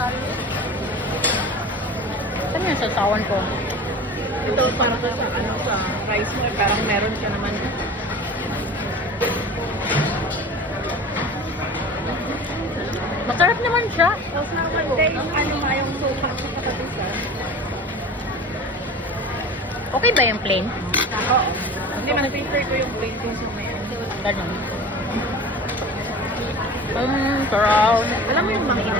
Saan yung sasawan ko? Ito para sa ano sa rice mo, parang meron ka naman. Masarap naman siya. Tapos normal days, ano nga yung sopa sa katabisan. Okay ba yung plain? Oo. Hindi, mas prefer ko yung plain ano. Ganun. Mmm, sarap. Alam mo yung mahina?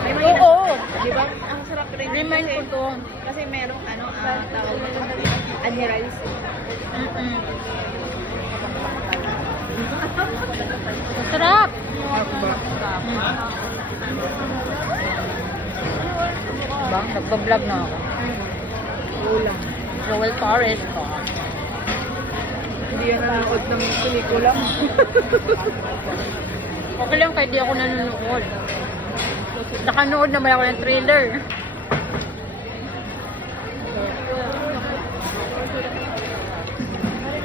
May mahina. Oo. Di ba? Ang sarap rin. Remind ko to. kasi merong ano, ah, tawag mo, ani rice. Mm-mm. Sarap. Bang, nagbablog na ako. Ulam. Joel Torres ko. Hindi yan nanonood ng pelikula. Okay lang kahit di ako nanonood. Nakanood naman ako ng trailer.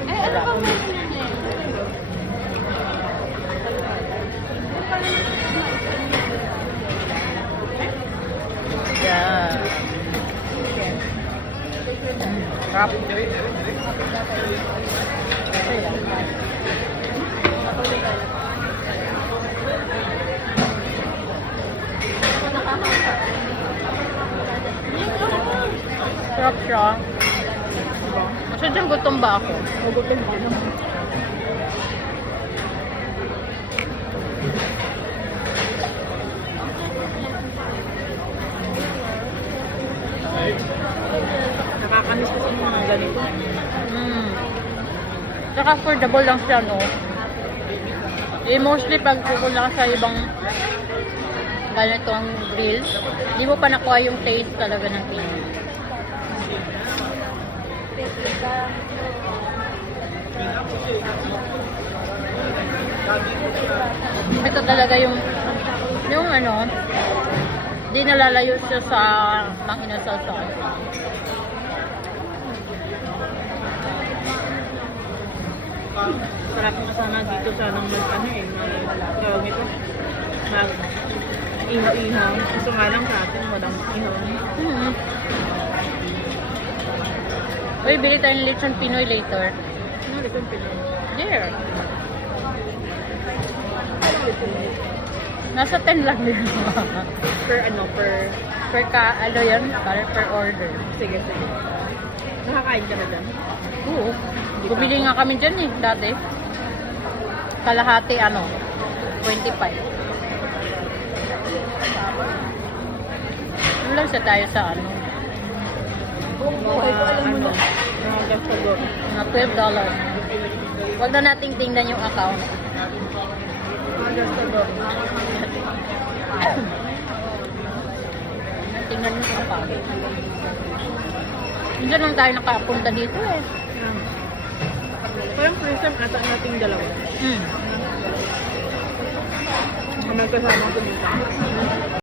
Eh, ano bang meron eh? Yeah. Mm, sarap. Siya. Kasi dyan gutom ba ako? Magutom ka naman. Nakakamiss kasi yung mga ganito. Mm. Saka affordable lang siya, no? Eh, mostly pag pupunta ka sa ibang ganitong grill, di mo pa nakuha yung taste talaga ng Pinoy. Ito talaga yung yung ano, di nalalayo siya sa mang inasal sauce. Sarap na sana dito sana mag ano eh, mag tawag ito, mag ihaw-ihaw. Ito nga lang sa atin, walang ihaw. Mm-hmm. Uy, bili tayo ng lechon Pinoy later. Ano yung Pinoy? There. Ano Nasa 10 lang din. Per ano, per... per ka, ano yan? Parang per order. Sige, sige. Nakakain ka na dyan? Oo. Bumili nga kami dyan eh, dati. Kalahati ano, 25. Ano lang sa tayo sa ano, Mga, ano, gastador. mga 12 dollars. Huwag na nating tingnan yung account. Gastador. Tingnan mo yung account. Hindi lang tayo nakapunta dito eh. Um, parang first time ata nating dalawa. Hmm. Kung nagkasama ko dito.